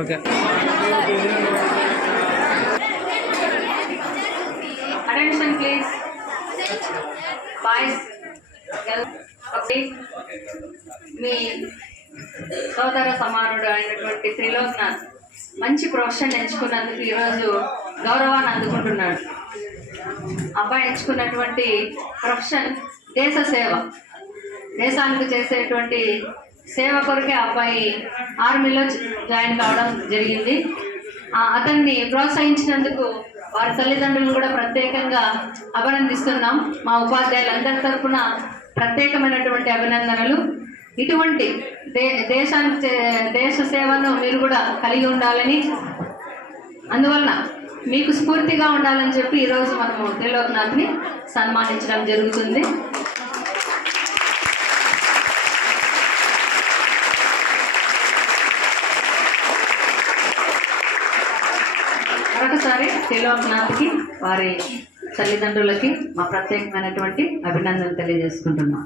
Okay. Attention please boys మీ సోదర సమానుడు అయినటువంటి త్రిలోక్నాథ్ మంచి ప్రొఫెషన్ ఎంచుకున్నందుకు ఈరోజు గౌరవాన్ని అందుకుంటున్నాడు. అబ్బాయి ఎంచుకున్నటువంటి ప్రొఫెషన్ దేశ సేవ. దేశానికి చేసేటువంటి సేవ కొరకే అబ్బాయి ఆర్మీలో జాయిన్ కావడం జరిగింది. ఆ, అతన్ని ప్రోత్సహించినందుకు వారి తల్లిదండ్రులను కూడా ప్రత్యేకంగా అభినందిస్తున్నాం. మా ఉపాధ్యాయులందరి తరఫున ప్రత్యేకమైనటువంటి అభినందనలు. ఇటువంటి దే దేశానికి దేశ సేవను మీరు కూడా కలిగి ఉండాలని అందువలన మీకు స్ఫూర్తిగా ఉండాలని చెప్పి ఈరోజు మనము త్రిలోక్నాథ్ని సన్మానించడం జరుగుతుంది. మరొకసారి త్రిలోక్నాథ్కి వారి తల్లిదండ్రులకి మా ప్రత్యేకమైనటువంటి అభినందనలు తెలియజేసుకుంటున్నాం.